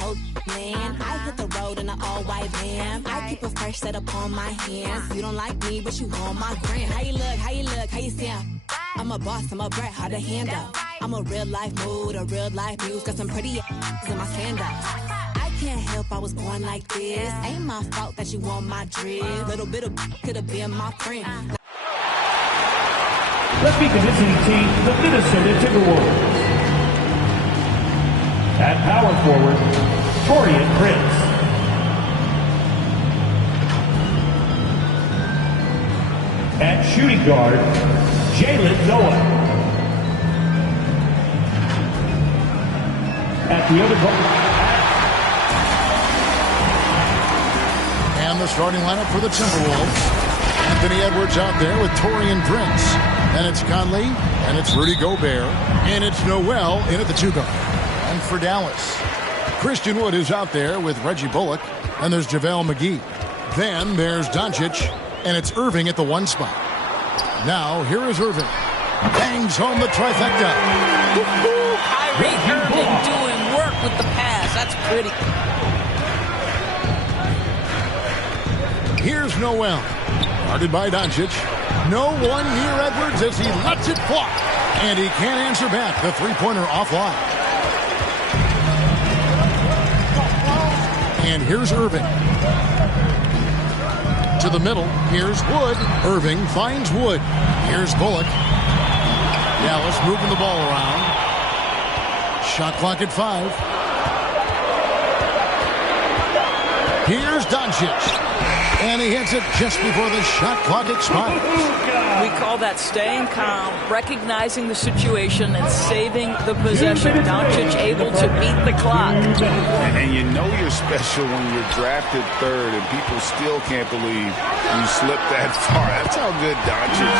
whole land. I hit the road in an all-white van. I keep a fresh set upon my hands. You don't like me, but you want my grand. How you look, how you look, how you sound? I'm a boss, I'm a brat, hard to handle. I'm a real-life mood, a real-life muse. Got some pretty in my sandals. I can't help I was born like this. Ain't my fault that you want my drip. Little bit of could have been my friend. Let's meet the visiting team, the Minnesota Timberwolves. At power forward, Taurean Prince. At shooting guard, Jalen Noah. At the other guard. And the starting lineup for the Timberwolves. Anthony Edwards out there with Taurean Prince. And it's Conley, and it's Rudy Gobert, and it's Noel in at the 2 guard. And for Dallas, Christian Wood is out there with Reggie Bullock, and there's JaVale McGee. Then there's Doncic, and it's Irving at the 1 spot. Now, here is Irving. Bangs home the trifecta. Kyrie Irving doing work with the pass. That's pretty. Here's Noel. Guarded by Doncic. No one near Edwards as he lets it fly. And he can't answer back. The three-pointer offline. And here's Irving. To the middle. Here's Wood. Irving finds Wood. Here's Bullock. Dallas moving the ball around. Shot clock at 5. Here's Doncic. And he hits it just before the shot clock expires. We call that staying calm, recognizing the situation, and saving the possession. Doncic able to beat the clock. And you know you're special when you're drafted 3rd and people still can't believe you slipped that far. That's how good Doncic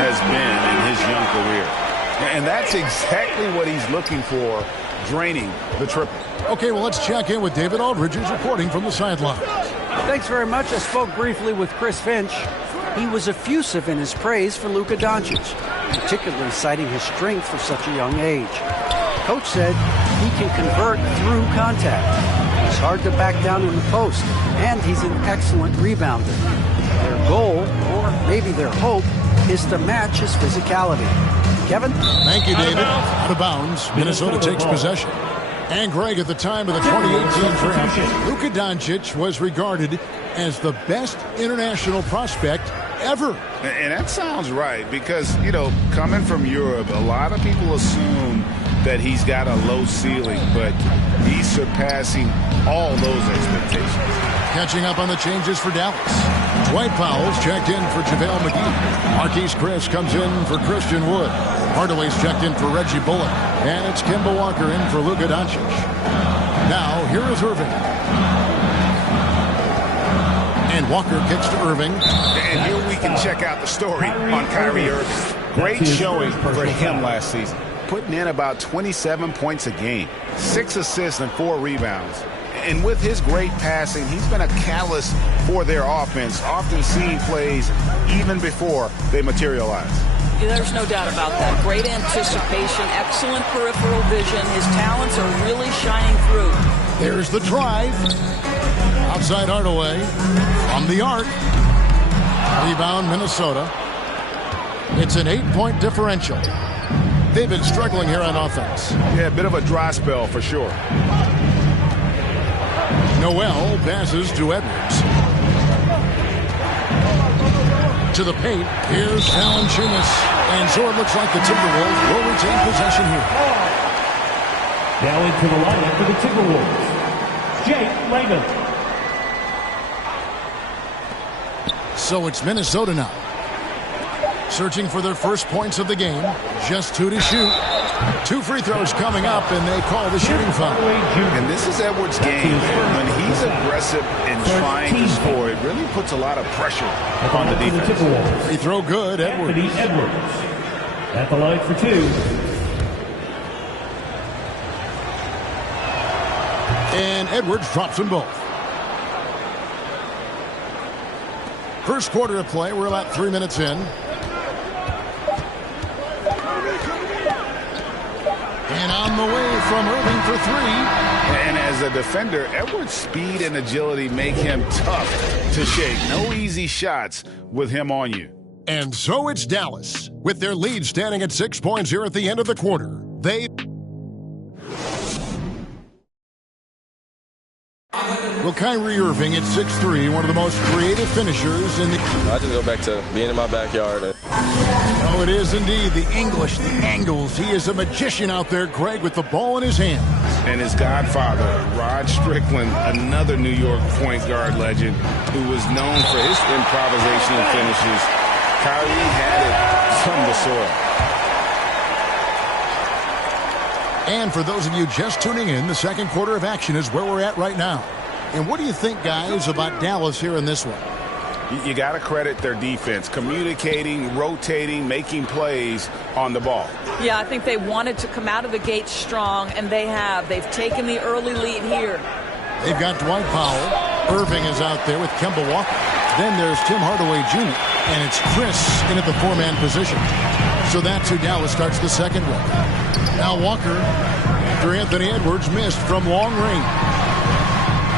has been in his young career. And that's exactly what he's looking for, draining the triple. Okay, well, let's check in with David Aldridge, who's reporting from the sideline. Thanks very much. I spoke briefly with Chris Finch. He was effusive in his praise for Luka Doncic, particularly citing his strength for such a young age. Coach said he can convert through contact. He's hard to back down in the post, and he's an excellent rebounder. Their goal, or maybe their hope, is to match his physicality. Kevin? Thank you, David. Out of bounds. Minnesota takes possession. And Greg, at the time of the 2018 draft, Luka Doncic was regarded as the best international prospect ever. And that sounds right because, you know, coming from Europe, a lot of people assume that he's got a low ceiling, but he's surpassing all those expectations. Catching up on the changes for Dallas. Dwight Powell's checked in for JaVale McGee. Marquise Chris comes in for Christian Wood. Hardaway's checked in for Reggie Bullock. And it's Kemba Walker in for Luka Doncic. Now, here is Irving. And Walker kicks to Irving. And here we can check out the story on Kyrie Irving. Great showing for him last season. Putting in about 27 points a game, 6 assists and 4 rebounds. And with his great passing, he's been a catalyst for their offense, often seeing plays even before they materialize. There's no doubt about that. Great anticipation, excellent peripheral vision. His talents are really shining through. There's the drive. Outside Hardaway. On the arc. Rebound, Minnesota. It's an 8-point differential. They've been struggling here on offense. Yeah, a bit of a dry spell for sure. Noel passes to Edwards. To the paint. Here's Valanciunas. And so it looks like the Timberwolves will retain possession here. Now into the lineup for the Timberwolves, Jake Layman. So it's Minnesota now. Searching for their first points of the game. Just 2 to shoot. 2 free throws coming up, and they call the shooting foul. And this is Edwards' game. When he's aggressive and trying to score, it really puts a lot of pressure on the defense. Free throw good, Edwards. Anthony Edwards at the line for 2. And Edwards drops them both. First quarter of play, we're about 3 minutes in. And on the way from Irving for 3. And as as a defender, Edwards' speed and agility make him tough to shake. No easy shots with him on you. And so it's Dallas, with their lead standing at 6 points here at the end of the quarter. Well, Kyrie Irving at 6'3", one of the most creative finishers in the... I just go back to being in my backyard. Oh, it is indeed. The English, the angles. He is a magician out there, Greg, with the ball in his hand. And his godfather, Rod Strickland, another New York point guard legend who was known for his improvisation and finishes. Kyrie had it from the soil. And for those of you just tuning in, the second quarter of action is where we're at right now. And what do you think, guys, about Dallas here in this one? You got to credit their defense, communicating, rotating, making plays on the ball. Yeah, I think they wanted to come out of the gate strong, and they have. They've taken the early lead here. They've got Dwight Powell. Irving is out there with Kemba Walker. Then there's Tim Hardaway Jr. And it's Chris in at the four-man position. So that's who Dallas starts the second with. Now Walker, after Anthony Edwards missed from long range.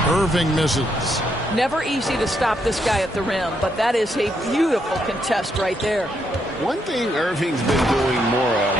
Irving misses. Never easy to stop this guy at the rim, but that is a beautiful contest right there. One thing Irving's been doing more of,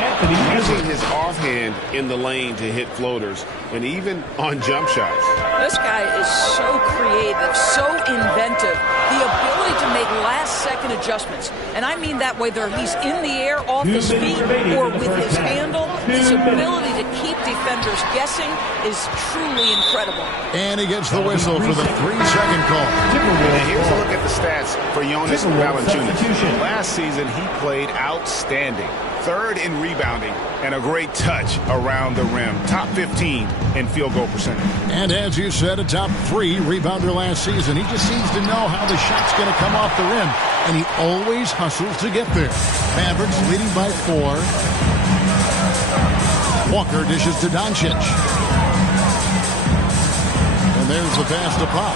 using his offhand in the lane to hit floaters, and even on jump shots. This guy is so creative, so inventive. The ability to make last-second adjustments. And I mean that whether he's in the air, off his feet, or with his handle, his ability to keep defenders guessing is truly incredible. And he gets the whistle for the 3-second call. And here's a look at the stats for Jonas Valanciunas. Last season, he played outstanding. Third in rebounding and a great touch around the rim. Top 15 in field goal percentage. And as you said, a top 3 rebounder last season. He just seems to know how the shot's going to come off the rim. And he always hustles to get there. Mavericks leading by 4. Walker dishes to Doncic. And there's the pass to Pop.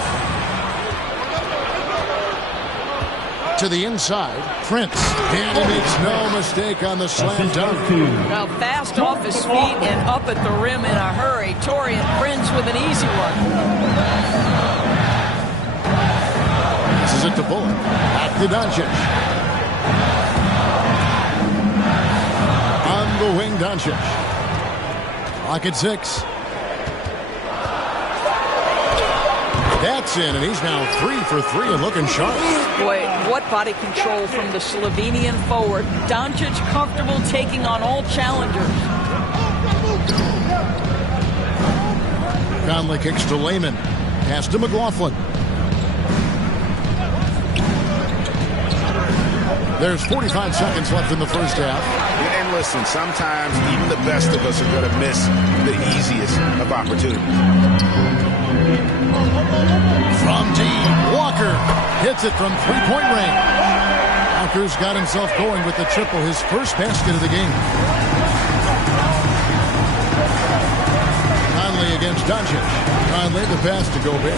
To the inside, Prince. And he makes no mistake on the slam dunk. Now fast off his feet and up at the rim in a hurry. Taurean Prince with an easy one. This is it to Bullock. Back to Doncic. On the wing, Doncic. Clock at 6. That's in, and he's now 3 for 3 and looking sharp. Boy, what body control from the Slovenian forward. Doncic comfortable taking on all challengers. Conley kicks to Layman. Pass to McLaughlin. There's 45 seconds left in the first half. And listen, sometimes even the best of us are going to miss the easiest of opportunities. From deep, Walker hits it from three-point range. Walker's got himself going with the triple, his first basket of the game. Conley against Doncic. Conley the pass to Gobert.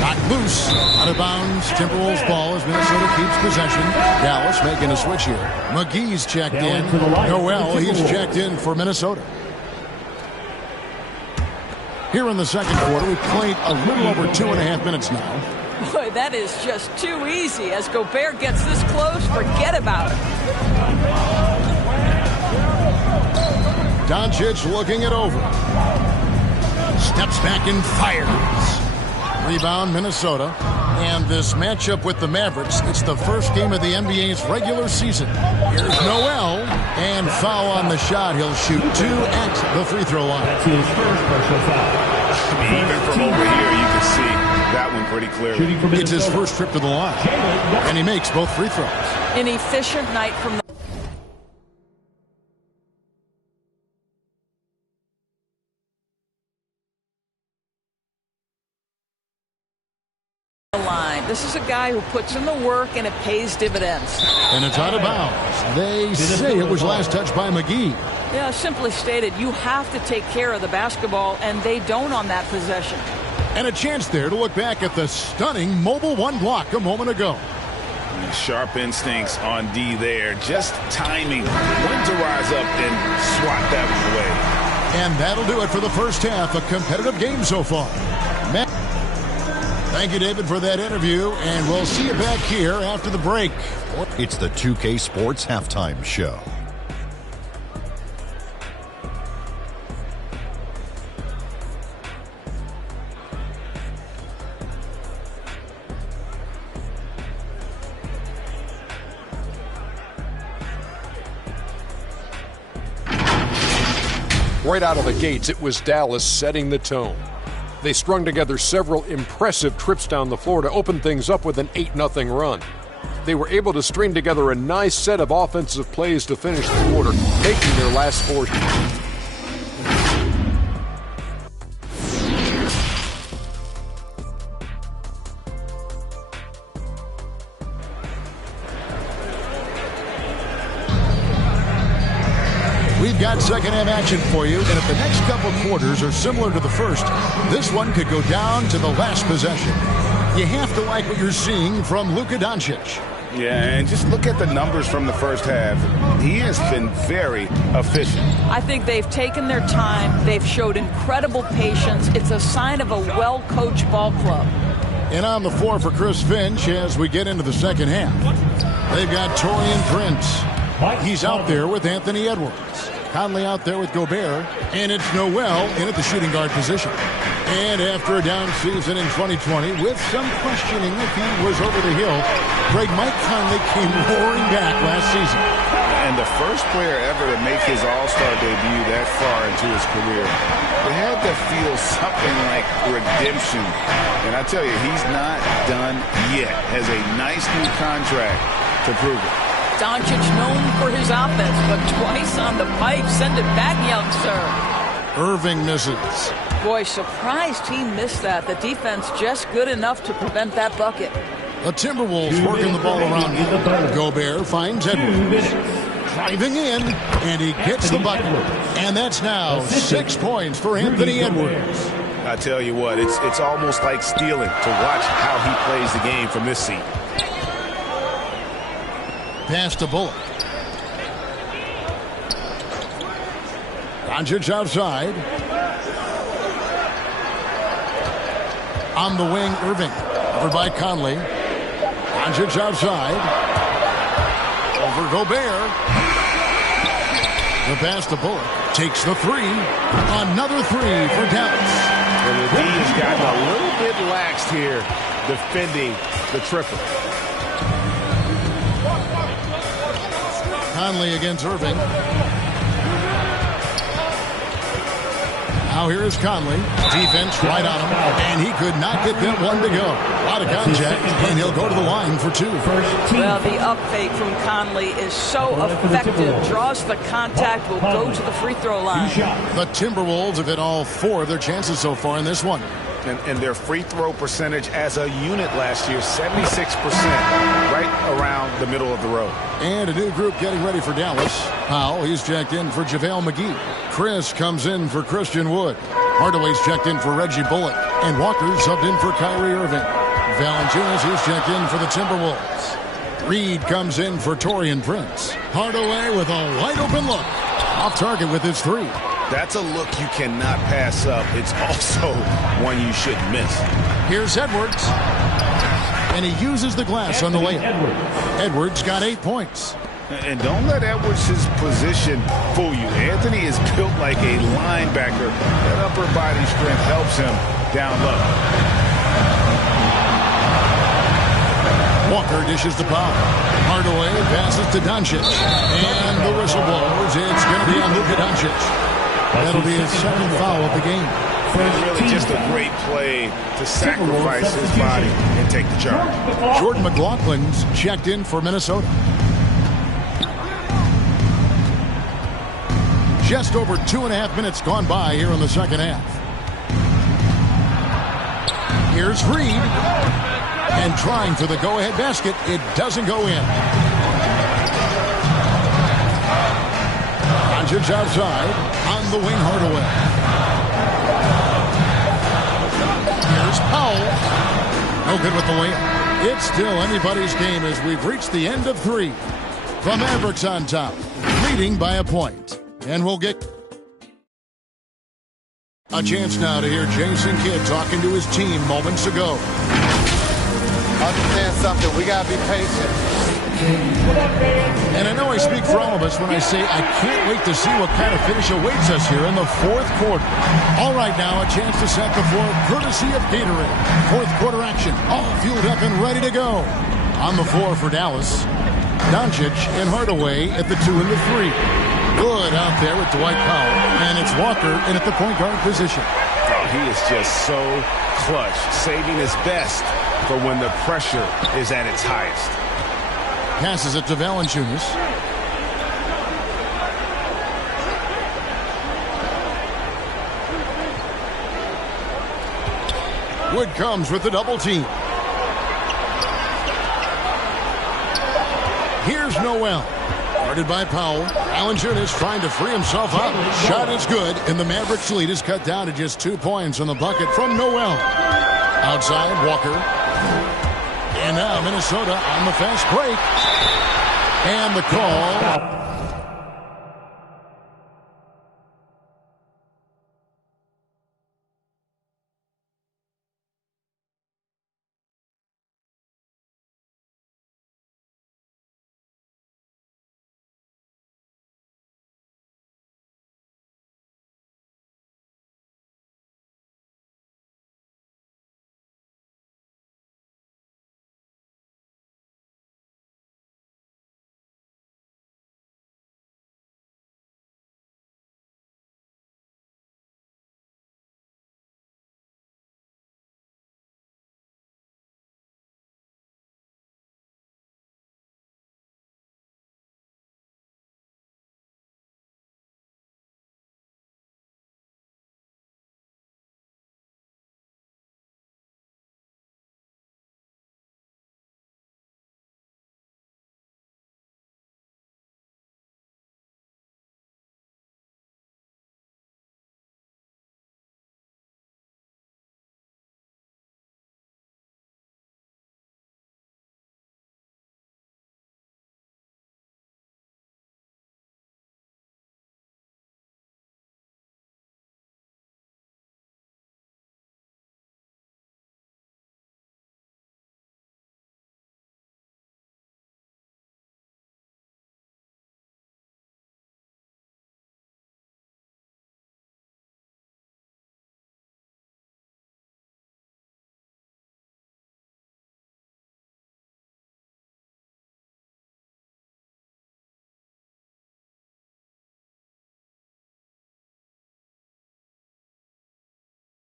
Not loose, out of bounds. Timberwolves ball as Minnesota keeps possession. Dallas making a switch here. McGee's checked in. Noel, he's checked in for Minnesota. Here in the second quarter, we've played a little over 2.5 minutes now. Boy, that is just too easy. As Gobert gets this close, forget about it. Doncic looking it over. Steps back and fires. Rebound, Minnesota. And this matchup with the Mavericks, it's the first game of the NBA's regular season. Here's Noel, and foul on the shot. He'll shoot 2 at the free throw line. That's his first personal foul. Even from over here, you can see that one pretty clearly. It's his first trip to the line, and he makes both free throws. An efficient night from the line. This is a guy who puts in the work, and it pays dividends. And it's out of bounds. They say it was last touched by McGee. Yeah, simply stated, you have to take care of the basketball, and they don't on that possession. And a chance there to look back at the stunning mobile one block a moment ago. Sharp instincts on D there. Just timing when to rise up and swat that one away. And that'll do it for the first half. A competitive game so far. Thank you, David, for that interview, and we'll see you back here after the break. It's the 2K Sports Halftime Show. Right out of the gates, it was Dallas setting the tone. They strung together several impressive trips down the floor to open things up with an 8-0 run. They were able to string together a nice set of offensive plays to finish the quarter, taking their last 4. We've got second half action for you, and if the next couple quarters are similar to the first, this one could go down to the last possession. You have to like what you're seeing from Luka Doncic. Yeah, and just look at the numbers from the first half. He has been very efficient. I think they've taken their time. They've showed incredible patience. It's a sign of a well-coached ball club. And on the floor for Chris Finch as we get into the second half. They've got Taurean Prince. He's out there with Anthony Edwards. Conley out there with Gobert. And it's Noel in at the shooting guard position. And after a down season in 2020, with some questioning if he was over the hill, Mike Conley came roaring back last season. And the first player ever to make his All-Star debut that far into his career. It had to feel something like redemption. And I tell you, he's not done yet. Has a nice new contract to prove it. Doncic known for his offense, but twice on the pipe. Send it back, young sir. Irving misses. Boy, surprised he missed that. The defense just good enough to prevent that bucket. The Timberwolves working the ball around. Gobert finds Edwards. Driving in, and he gets the bucket. And that's now 6 points for Anthony Edwards. I tell you what, it's almost like stealing to watch how he plays the game from this seat. Pass to Bullock. Doncic outside. On the wing, Irving. Over by Conley. Doncic outside. Over Gobert. The pass to Bullock. Takes the three. Another three for Dallas. And the D has gotten a little bit laxed here defending the triple. Conley against Irving. Now here is Conley. Defense right on him. And he could not get that one to go. A lot of contact. And he'll go to the line for 2. Well, the up fake from Conley is so effective. Draws the contact. Will go to the free throw line. The Timberwolves have hit all 4 of their chances so far in this one. And their free throw percentage as a unit last year, 76%, right around the middle of the road. And a new group getting ready for Dallas. Powell, he's checked in for JaVale McGee. Chris comes in for Christian Wood. Hardaway's checked in for Reggie Bullock. And Walker subbed in for Kyrie Irving. Valanciunas, he's checked in for the Timberwolves. Reed comes in for Taurean Prince. Hardaway with a wide open look. Off target with his 3. That's a look you cannot pass up. It's also one you shouldn't miss. Here's Edwards. And he uses the glass on the layup. Edwards got 8 points. And don't let Edwards' position fool you. Anthony is built like a linebacker. That upper body strength helps him down low. Walker dishes to Powell. Hardaway passes to Doncic. And the whistle blows. It's going to be on Luka Doncic. That'll be his second foul of the game. Really just a great play to sacrifice his body and take the charge. Jordan McLaughlin's checked in for Minnesota. Just over 2.5 minutes gone by here in the second half. Here's Reed. And trying for the go-ahead basket. It doesn't go in. Doncic outside. On the wing, Hardaway. Here's Powell. No good with the layup. It's still anybody's game as we've reached the end of 3. The Mavericks on top, leading by a point. And we'll get A chance now to hear Jason Kidd talking to his team moments ago. Understand something. We got to be patient. And I know I speak for all of us when I say I can't wait to see what kind of finish awaits us here in the fourth quarter. All right, now a chance to set the floor courtesy of Gatorade. Fourth quarter action, all fueled up and ready to go. On the floor for Dallas, Doncic and Hardaway at the 2 and the 3. Good out there with Dwight Powell, and it's Walker in at the point guard position. Oh, he is just so clutch, saving his best for when the pressure is at its highest. Passes it to Valanciunas. Wood comes with the double team. Here's Noel. Guarded by Powell. Valanciunas trying to free himself up. Shot is good, and the Mavericks lead is cut down to just 2 points on the bucket from Noel. Outside, Walker. And now Minnesota on the fast break. And the call.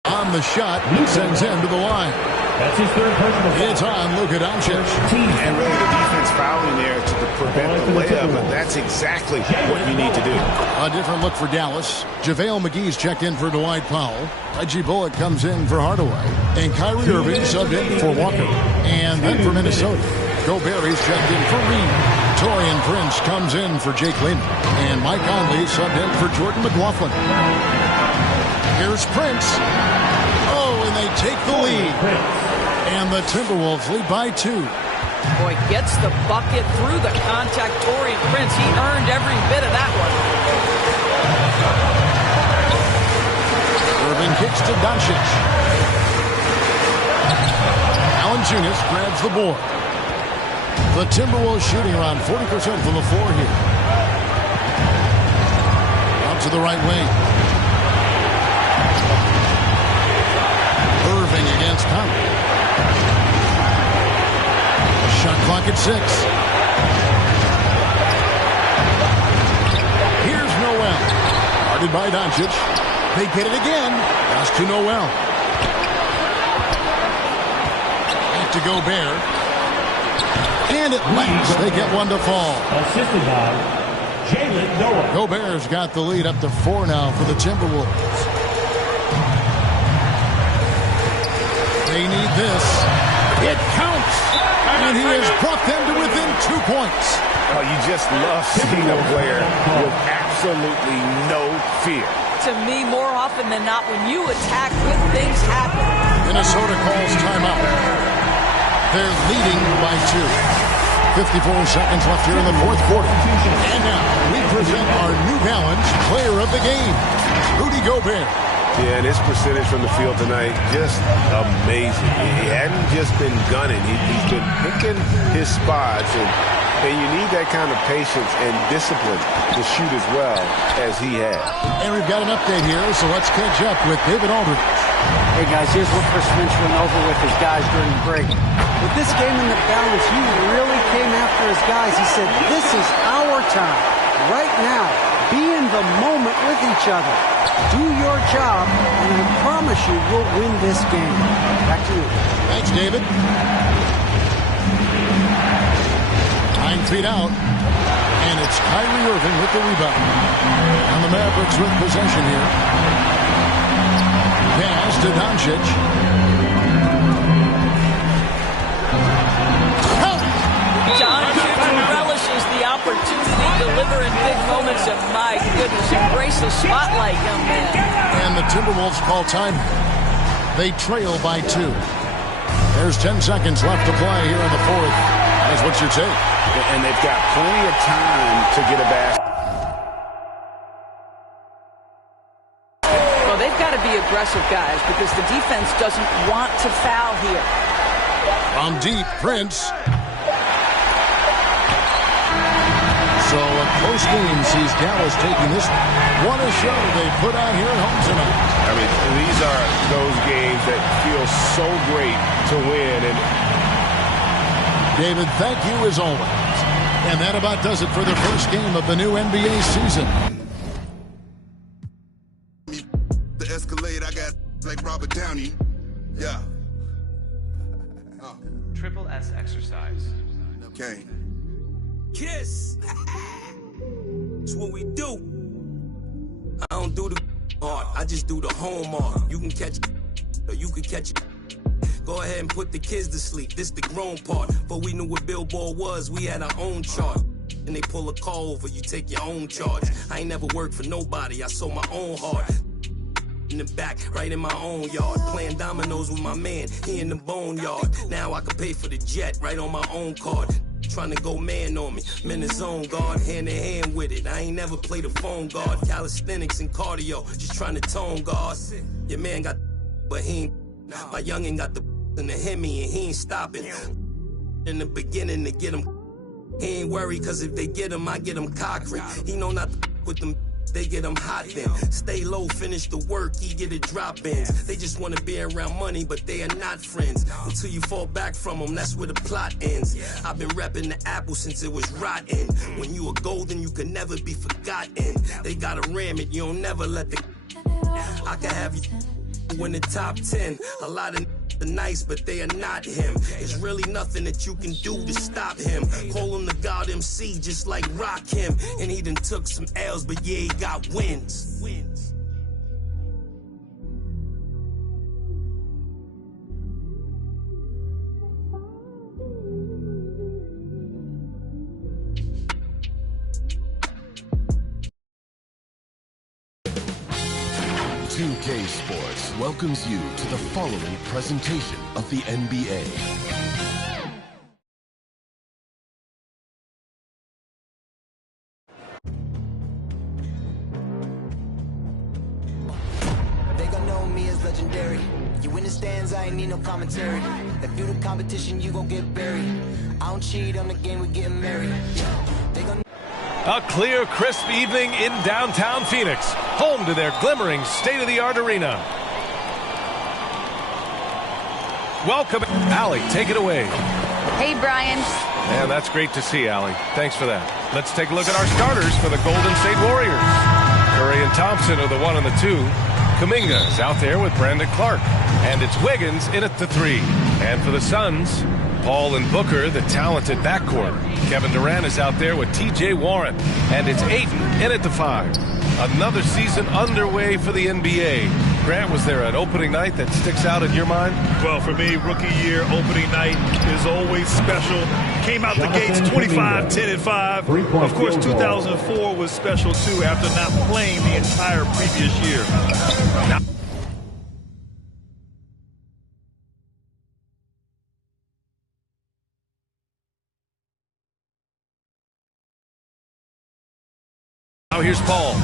On the shot, sends him to the line. That's his third personal foul. It's on Luka Doncic. And really the defense fouling there to prevent the layup, but that's exactly what you need to do. A different look for Dallas. JaVale McGee's checked in for Dwight Powell. Reggie Bullock comes in for Hardaway. And Kyrie Irving subbed in for Walker. And then for Minnesota, Gobert's checked in for Reed. Taurean Prince comes in for Jake Layman. And Mike Conley subbed in for Jordan McLaughlin. Here's Prince. Oh, and they take the lead. And the Timberwolves lead by 2. Boy, gets the bucket through the contact. Taurean Prince, he earned every bit of that one. Irving kicks to Doncic. Valanciunas grabs the board. The Timberwolves shooting around 40% from the floor here. Out to the right wing. Irving against Conley. Shot clock at 6. Here's Noel. Guarded by Doncic. They get it again. Pass to Noel. Back to Gobert. And at last they get one to fall. Assisted by Jalen Noah. Gobert's got the lead up to 4 now for the Timberwolves. They need this. It counts. And he has brought them to within 2 points. Oh, you just love seeing a player with absolutely no fear. To me, more often than not, when you attack, good things happen. Minnesota calls timeout. They're leading by 2. 54 seconds left here in the fourth quarter. And now we present our New Balance player of the game, Rudy Gobert. Yeah, and his percentage from the field tonight, just amazing. He hadn't just been gunning. He's been picking his spots, and you need that kind of patience and discipline to shoot as well as he had. And we've got an update here, so let's catch up with David Aldridge. Hey, guys, here's what Chris Finch went over with his guys during the break. With this game in the balance, he really came after his guys. He said, this is our time. Right now, be in the moment with each other. Do your job, and I promise you we'll win this game. Back to you. Thanks, David. 9 feet out. And it's Kyrie Irving with the rebound. And the Mavericks with possession here. Pass to Doncic. Doncic relishes the opportunity, deliver in big moments, and my goodness, embrace the spotlight, young man. And the Timberwolves call time. They trail by 2. There's 10 seconds left to play here in the fourth. That's what you take. And they've got plenty of time to get a basket. Well, they've got to be aggressive, guys, because the defense doesn't want to foul here. From deep, Prince. So a close game sees Dallas taking this one a show they put on here at home tonight. I mean, these are those games that feel so great to win. And David, thank you as always. And that about does it for the first game of the new NBA season. The Escalade, I got like Robert Downey. Yeah. Triple S exercise. Okay. Kiss. That's what we do. I don't do the art. I just do the home art. You can catch it, or you can catch it. Go ahead and put the kids to sleep. This the grown part. But we knew what Billboard was. We had our own chart. And they pull a call over. You take your own charge. I ain't never worked for nobody. I sold my own heart. In the back, right in my own yard. Playing dominoes with my man. He in the boneyard. Now I can pay for the jet right on my own card. Trying to go man on me. I'm in the zone, guard, hand in hand with it. I ain't never played a phone guard. Calisthenics and cardio. Just trying to tone guard. Your man got but he ain't. My youngin' got the in the Hemi and he ain't stopping. In the beginning to get him, he ain't worried cause if they get him, I get him cockering. He know not to with them, they get him hot then. Stay low, finish the work, he get it drop ins. They just wanna be around money, but they are not friends. Until you fall back from them, that's where the plot ends. I've been repping the apple since it was rotten. When you are golden, you can never be forgotten. They gotta ram it, you don't never let the I can have you in the top 10. A lot of are nice, but they are not him. There's really nothing that you can do to stop him. Call him the God MC, just like Rock him. And he done took some L's, but yeah, he got wins. Two-K Sports welcomes you to the following presentation of the NBA. They gon' know me as legendary. You in the stands, I ain't need no commentary. If you the competition, you gon' get buried. I don't cheat on the game, we getting married. They gon' A clear, crisp evening in downtown Phoenix, home to their glimmering state-of-the-art arena. Welcome, Allie, take it away. Hey, Brian. And that's great to see, Allie. Thanks for that. Let's take a look at our starters for the Golden State Warriors. Curry and Thompson are the 1 and the 2. Kuminga is out there with Brandon Clark. And it's Wiggins in at the 3. And for the Suns, Paul and Booker, the talented backcourt. Kevin Durant is out there with T.J. Warren. And it's Ayton in at the 5. Another season underway for the NBA. Grant, was there an opening night that sticks out in your mind? Well, for me, rookie year opening night is always special. Came out the gates 25, 10, and 5. Of course, 2004 was special, too, after not playing the entire previous year. Now here's Paul.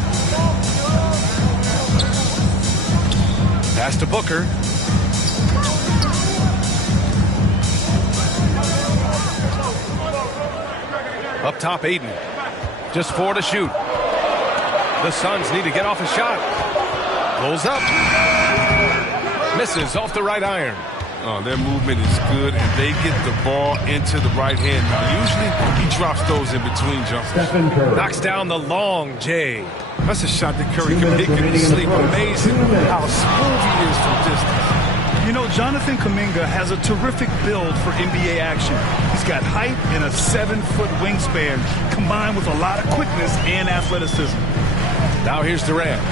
Pass to Booker. Up top, Aiden. Just 4 to shoot. The Suns need to get off a shot. Pulls up. Misses off the right iron. Oh, their movement is good, and they get the ball into the right hand. Now, usually, he drops those in between jumpers. Knocks down the long J. That's a shot that Curry can make in his sleep. Amazing how smooth he is from distance. You know, Jonathan Kuminga has a terrific build for NBA action. He's got height and a 7-foot wingspan, combined with a lot of quickness and athleticism. Now here's Durant.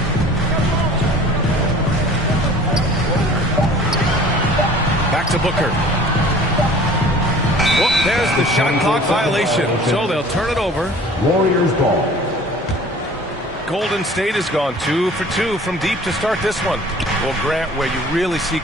Back to Booker. Well, there's the shot clock violation, so they'll turn it over. Warriors ball. Golden State has gone 2 for 2 from deep to start this one. Well, Grant, where you really see...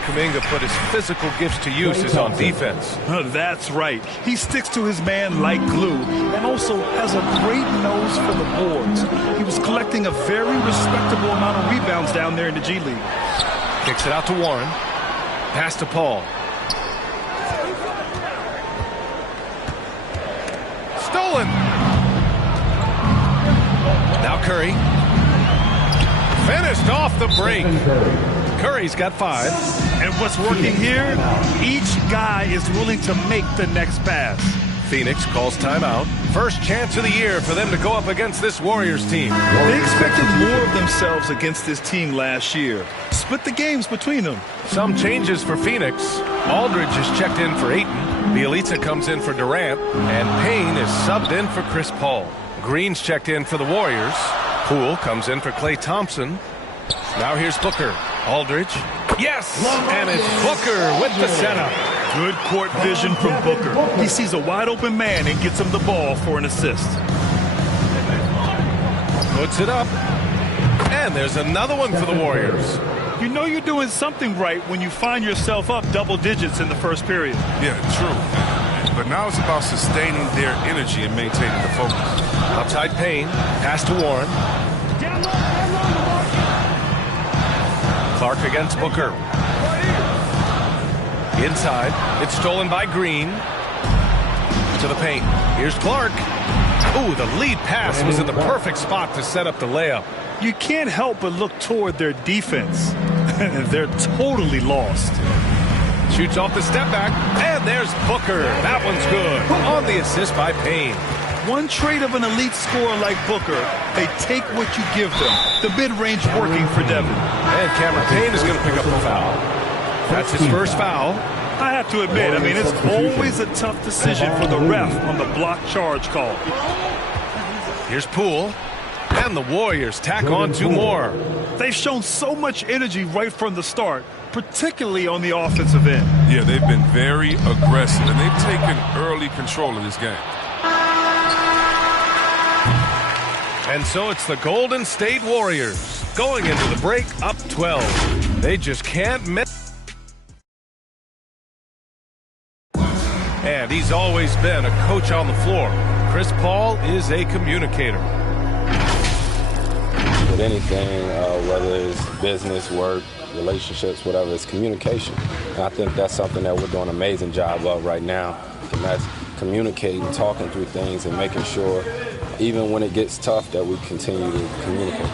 Kuminga put his physical gifts to use is on defense. That's right. He sticks to his man like glue and also has a great nose for the boards. He was collecting a very respectable amount of rebounds down there in the G League. Kicks it out to Warren. Pass to Paul. Stolen. Now Curry. Finished off the break. Curry's got 5. And what's working here? Each guy is willing to make the next pass. Phoenix calls timeout. First chance of the year for them to go up against this Warriors team. They expected more of themselves against this team last year. Split the games between them. Some changes for Phoenix. Aldridge is checked in for Ayton. Bielitsa comes in for Durant. And Payne is subbed in for Chris Paul. Green's checked in for the Warriors. Poole comes in for Klay Thompson. Now here's Booker. Aldridge. Yes! And it's Booker with the setup. Good court vision from Booker. He sees a wide open man and gets him the ball for an assist. Puts it up. And there's another one for the Warriors. You know you're doing something right when you find yourself up double digits in the first period. Yeah, true. But now it's about sustaining their energy and maintaining the focus. Outside Payne. Pass to Warren. Clark against Booker. Inside. It's stolen by Green. To the paint. Here's Clark. Ooh, the lead pass was in the perfect spot to set up the layup. You can't help but look toward their defense. They're totally lost. Shoots off the step back. And there's Booker. That one's good. On the assist by Payne. One trait of an elite scorer like Booker, they take what you give them. The mid-range working for Devin. And Cameron Payne is going to pick up a foul. That's his first foul. I have to admit, it's always a tough decision for the ref on the block charge call. Here's Poole. And the Warriors tack on 2 more. They've shown so much energy right from the start, particularly on the offensive end. Yeah, they've been very aggressive, and they've taken early control of this game. And so it's the Golden State Warriors going into the break up 12. They just can't miss. And he's always been a coach on the floor. Chris Paul is a communicator. With anything, whether it's business, work, relationships, whatever, it's communication. And I think that's something that we're doing an amazing job of right now. And that's communicating, talking through things, and making sure, even when it gets tough, that we continue to communicate.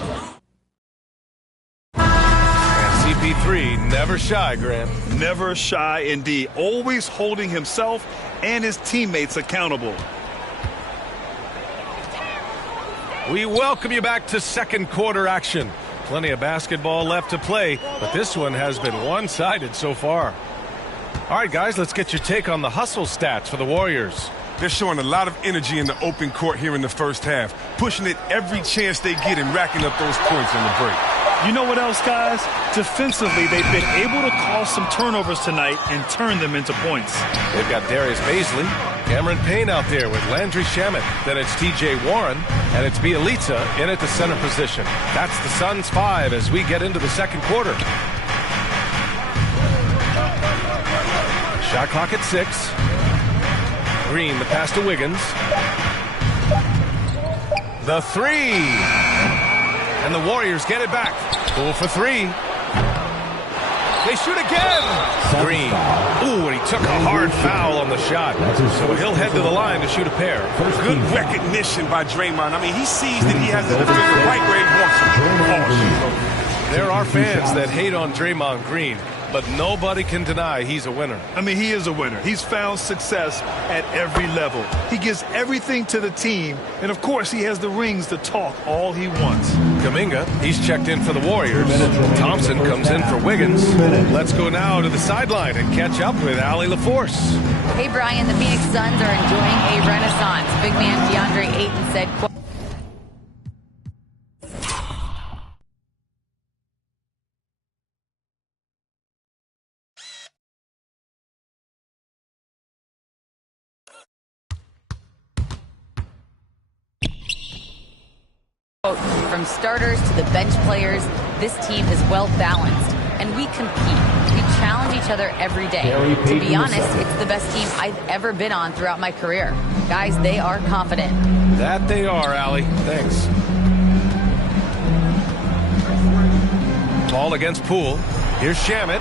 And CP3, never shy, Grant. Never shy indeed. Always holding himself and his teammates accountable. We welcome you back to second quarter action. Plenty of basketball left to play, but this one has been one-sided so far. All right, guys, let's get your take on the hustle stats for the Warriors. They're showing a lot of energy in the open court here in the first half, pushing it every chance they get and racking up those points in the break. You know what else, guys? Defensively, they've been able to cause some turnovers tonight and turn them into points. They've got Darius Bazley. Cameron Payne out there with Landry Shamet. Then it's T.J. Warren, and it's Bielitsa in at the center position. That's the Suns' 5 as we get into the second quarter. Shot clock at 6. Green, the pass to Wiggins. The 3. And the Warriors get it back. Poole for 3. They shoot again. Green. Ooh, and he took a hard foul on the shot. So he'll head to the line to shoot a pair. Good recognition by Draymond. I mean, he sees that he has the defender right where he wants him. There are fans that hate on Draymond Green, but nobody can deny he's a winner. I mean, he is a winner. He's found success at every level. He gives everything to the team, and of course, he has the rings to talk all he wants. Kuminga, he's checked in for the Warriors. Thompson comes in for Wiggins. Let's go now to the sideline and catch up with Allie LaForce. Hey, Brian, the Phoenix Suns are enjoying a renaissance. Big man DeAndre Ayton said, quote, from starters to the bench players, this team is well balanced, and we compete. We challenge each other every day. To be honest, it's the best team I've ever been on throughout my career. Guys, they are confident. That they are, Allie. Thanks. Ball against Poole. Here's Shamet.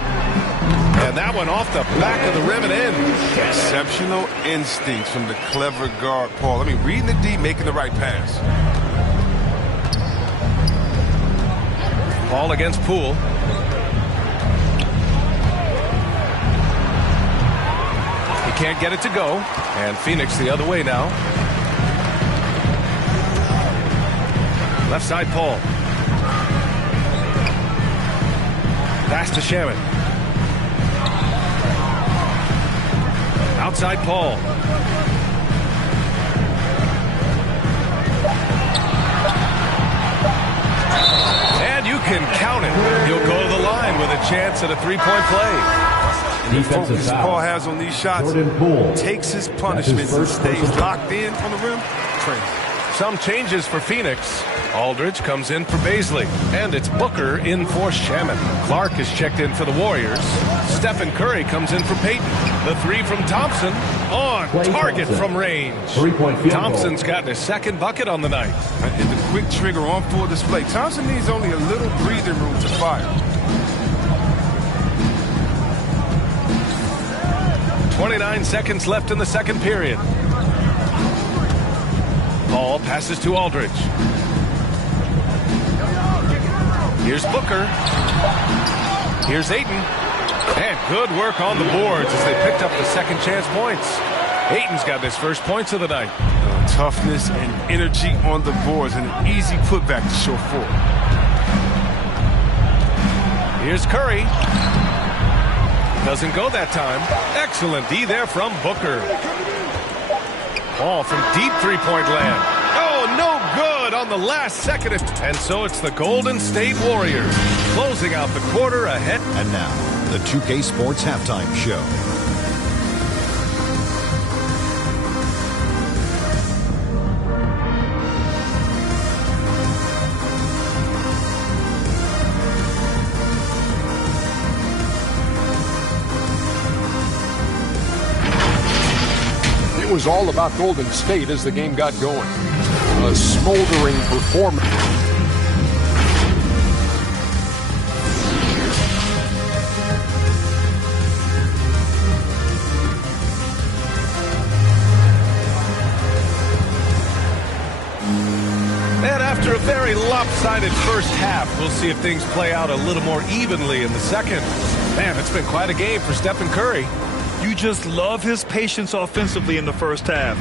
And that one off the back of the rim and in. Exceptional instincts from the clever guard, Paul. I mean, reading the D, making the right pass. Ball against Poole. He can't get it to go. And Phoenix the other way now. Left side, Paul. Pass to Shamet. Outside, Paul. And you can count it. He'll go to the line with a chance at a three-point play. The focus Paul has on these shots, takes his punishments and stays locked in on the rim. Crazy. Some changes for Phoenix. Aldridge comes in for Baisley, and it's Booker in for Shamet. Clark is checked in for the Warriors. Stephen Curry comes in for Payton. The 3 from Thompson on target from range. Thompson's gotten his second bucket on the night. And the quick trigger on full display. Thompson needs only a little breathing room to fire. 29 seconds left in the second period. Ball passes to Aldridge. Here's Booker. Here's Ayton. And good work on the boards as they picked up the second chance points. Ayton's got his first points of the night. Toughness and energy on the boards and an easy putback to show forward. Here's Curry. Doesn't go that time. Excellent D there from Booker. Ball from deep three-point land. Oh, no good on the last second. And so it's the Golden State Warriors closing out the quarter ahead. And now, the 2K Sports Halftime Show. It was all about Golden State as the game got going. A smoldering performance. And after a very lopsided first half, we'll see if things play out a little more evenly in the second. Man, it's been quite a game for Stephen Curry. You just love his patience offensively in the first half.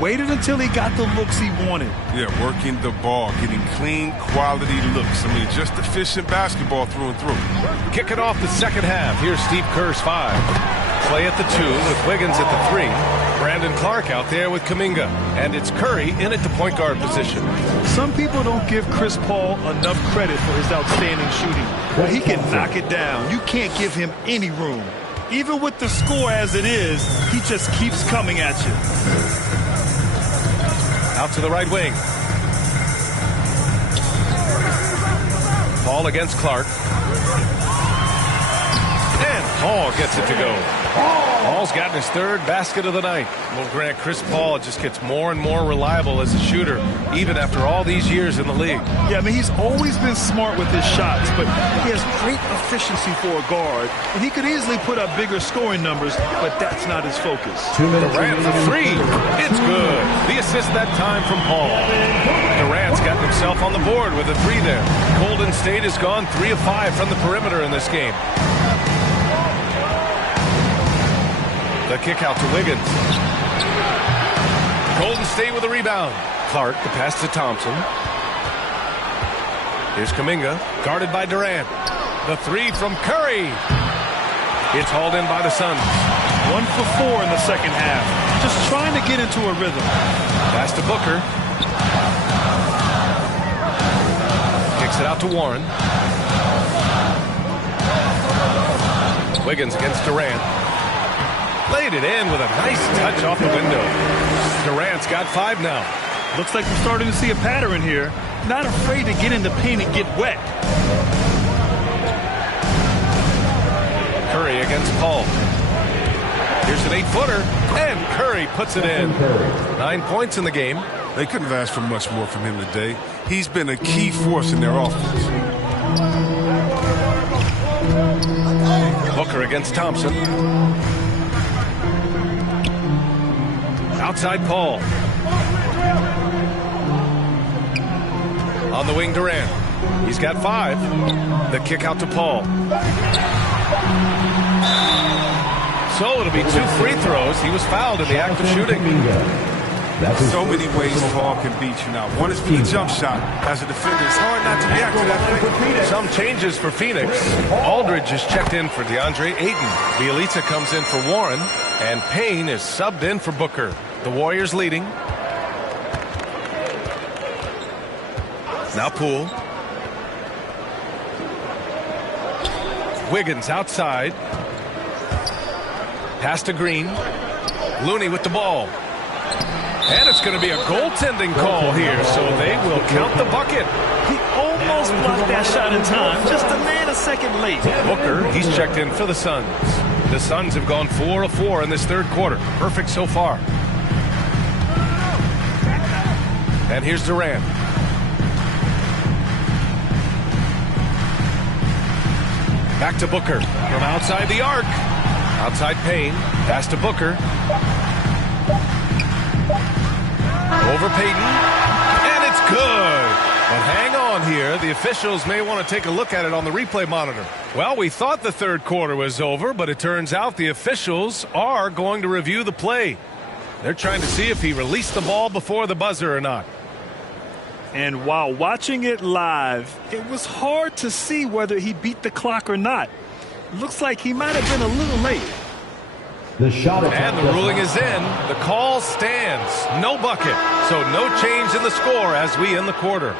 Waited until he got the looks he wanted. Yeah, working the ball, getting clean, quality looks. I mean, just efficient basketball through and through. Kicking off the second half, here's Steve Kerr's 5. Clay at the 2 with Wiggins at the 3. Brandon Clark out there with Kuminga. And it's Curry in at the point guard position. Some people don't give Chris Paul enough credit for his outstanding shooting. Well, he can knock it down. You can't give him any room. Even with the score as it is, he just keeps coming at you. Out to the right wing. Paul against Clark. And Paul gets it to go. Paul's gotten his third basket of the night. Well, Grant, Chris Paul just gets more and more reliable as a shooter, even after all these years in the league. Yeah, I mean, he's always been smart with his shots, but he has great efficiency for a guard, and he could easily put up bigger scoring numbers, but that's not his focus. Durant for three. It's good. The assist that time from Paul. Durant's got himself on the board with a three there. Golden State has gone 3 of 5 from the perimeter in this game. The kick out to Wiggins. Golden State with a rebound. Clark, the pass to Thompson. Here's Kuminga, guarded by Durant. The three from Curry. It's hauled in by the Suns. 1 for 4 in the second half. Just trying to get into a rhythm. Pass to Booker. Kicks it out to Warren. Wiggins against Durant. Laid it in with a nice touch off the window. Durant's got 5 now. Looks like we're starting to see a pattern here. Not afraid to get in the paint and get wet. Curry against Paul. Here's an 8-footer, and Curry puts it in. 9 points in the game. They couldn't have asked for much more from him today. He's been a key force in their offense. Booker against Thompson. Outside Paul. On the wing, Durant. He's got 5. The kick out to Paul. So it'll be 2 free throws. He was fouled in the act of shooting. So many ways Paul can beat you now. One is for the jump shot. As a defender, it's hard not to react to that. Some changes for Phoenix. Aldridge is checked in for DeAndre Ayton. Bielitsa comes in for Warren. And Payne is subbed in for Booker. The Warriors leading. Now Poole. Wiggins outside. Pass to Green. Looney with the ball. And it's going to be a goaltending call here, so they will count the bucket. He almost blocked that shot in time, just a nanosecond late. Booker, he's checked in for the Suns. The Suns have gone 4 of 4 in this third quarter. Perfect so far. And here's Durant. Back to Booker from outside the arc. Outside Payne. Pass to Booker. Over Payton. And it's good. But hang on here. The officials may want to take a look at it on the replay monitor. Well, we thought the third quarter was over, but it turns out the officials are going to review the play. They're trying to see if he released the ball before the buzzer or not. And while watching it live, it was hard to see whether he beat the clock or not. Looks like he might have been a little late. The shot and the ruling is in. The call stands. No bucket. So no change in the score as we end the quarter.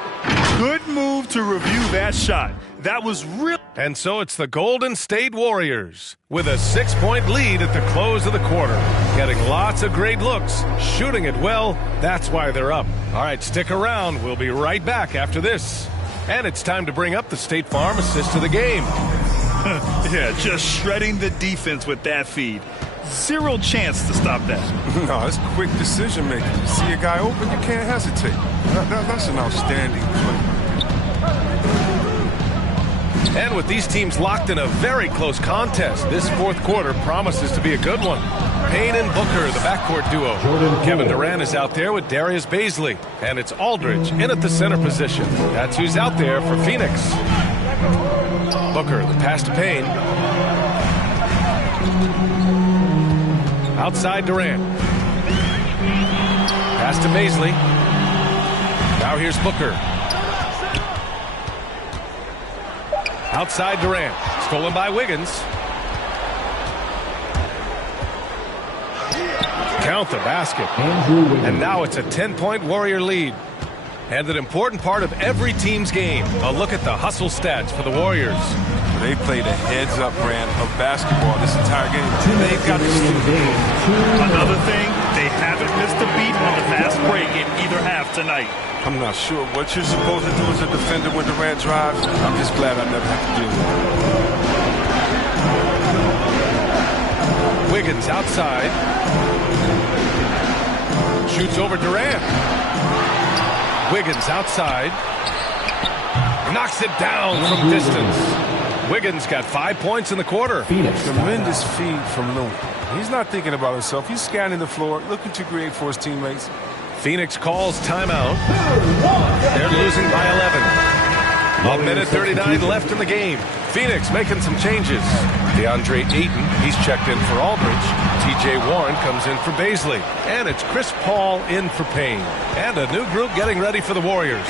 Good move to review that shot. That was real. And so it's the Golden State Warriors with a 6-point lead at the close of the quarter. Getting lots of great looks, shooting it well. That's why they're up. All right, stick around. We'll be right back after this. And it's time to bring up the State Farm assist to the game. Yeah, just shredding the defense with that feed. Zero chance to stop that. No, it's quick decision making. You see a guy open, you can't hesitate. That's an outstanding play. And with these teams locked in a very close contest, this fourth quarter promises to be a good one. Payne and Booker, the backcourt duo. Kevin Durant is out there with Darius Bazley. And it's Aldridge in at the center position. That's who's out there for Phoenix. Booker, the pass to Payne. Outside Durant. Pass to Bazley. Now here's Booker. Outside Durant. Stolen by Wiggins. Count the basket. And now it's a 10-point Warrior lead. And an important part of every team's game. A look at the hustle stats for the Warriors. They played a heads-up brand of basketball this entire game. They've got this game. Another thing, they haven't missed a beat on the fast break in either half tonight. I'm not sure what you're supposed to do as a defender when Durant drives. I'm just glad I never have to deal with it. Wiggins outside. Shoots over Durant. Wiggins outside. Knocks it down from distance. Wiggins got 5 points in the quarter. Tremendous feed from Looney. He's not thinking about himself. He's scanning the floor, looking to create for his teammates. Phoenix calls timeout. They're losing by 11. 1 minute 39 left in the game. Phoenix making some changes. DeAndre Ayton, he's checked in for Aldridge. TJ Warren comes in for Baisley. And it's Chris Paul in for Payne. And a new group getting ready for the Warriors.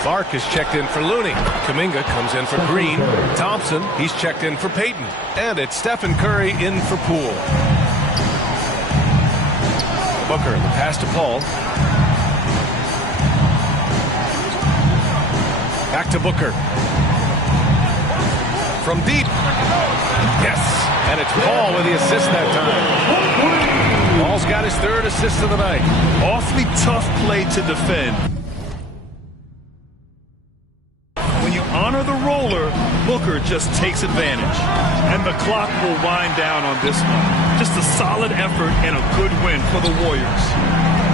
Clark is checked in for Looney. Kuminga comes in for Green. Thompson, he's checked in for Payton. And it's Stephen Curry in for Poole. Booker, the pass to Paul. Back to Booker. From deep. Yes. And it's Paul with the assist that time. Paul's got his third assist of the night. Awfully tough play to defend. When you honor the roller, Booker just takes advantage. And the clock will wind down on this one. Just a solid effort and a good win for the Warriors.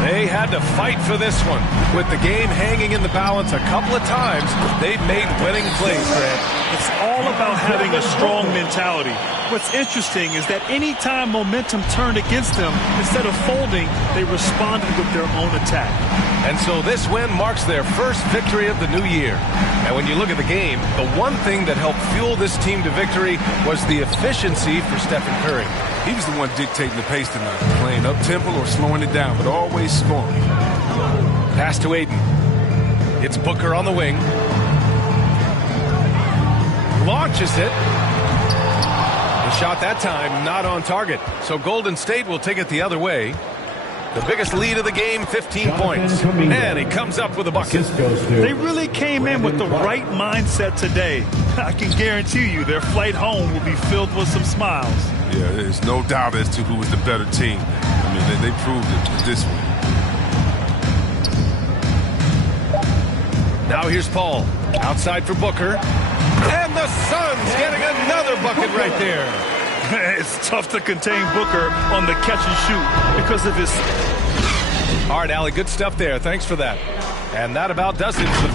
They had to fight for this one. With the game hanging in the balance a couple of times, they've made winning plays, Grant. It's all about having a strong mentality. What's interesting is that any time momentum turned against them, instead of folding, they responded with their own attack. And so this win marks their first victory of the new year. And when you look at the game, the one thing that helped fuel this team to victory was the efficiency for Stephen Curry. He was the one dictating the pace tonight, playing up-tempo or slowing it down, but always scoring. Pass to Ayton. It's Booker on the wing. Launches it. The shot that time not on target. So Golden State will take it the other way. The biggest lead of the game, 15 points. And he comes up with a bucket. They really came in with the right mindset today. I can guarantee you their flight home will be filled with some smiles. Yeah, there's no doubt as to who was the better team. I mean, they proved it with this one. Now here's Paul. Outside for Booker. And the Suns getting another bucket right there. It's tough to contain Booker on the catch and shoot because of his... All right, Allie, good stuff there. Thanks for that. And that about does it for